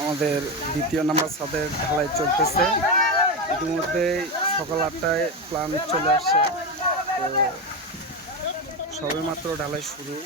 আমাদের দ্বিতীয় নাম্বার ছাদের ঢালাই চলতেছে। ইতিমধ্যে সকাল 8টায় প্ল্যান চলে আসছে, তো সবেমাত্র ঢালাই শুরু।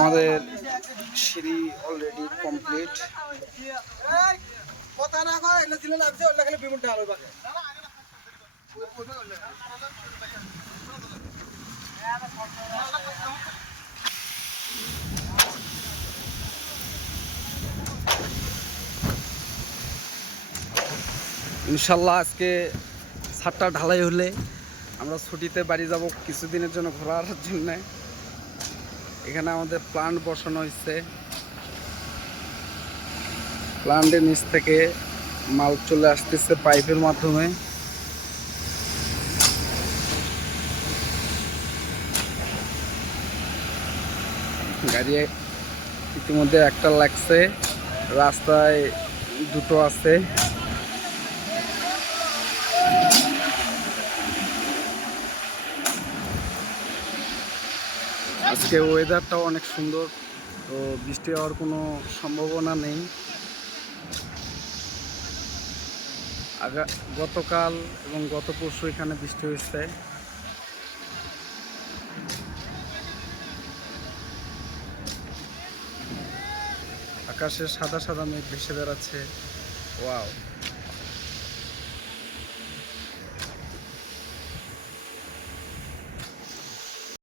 আমাদের সিঁড়ি অলরেডি কমপ্লিট। ইনশাল্লাহ আজকে ছাদটা ঢালাই হলে আমরা ছুটিতে বাড়ি যাব কিছুদিনের জন্য ঘোরার জন্য। এখানে আমাদের প্লান্ট বসানো হয়েছে, প্লান্টের নিচ থেকে মাল চলে আসতেছে পাইপের মাধ্যমে। গাড়ি ইতিমধ্যে একটা লাগছে, রাস্তায় দুটো আছে। আজকে ওয়েদারটাও অনেক সুন্দর, তো বৃষ্টি হওয়ার কোনো সম্ভাবনা নেই। গতকাল এবং গত পরশু এখানে বৃষ্টি হয়েছে। আকাশে সাদা সাদা মেঘ ভেসে বেড়াচ্ছে। ওয়াও।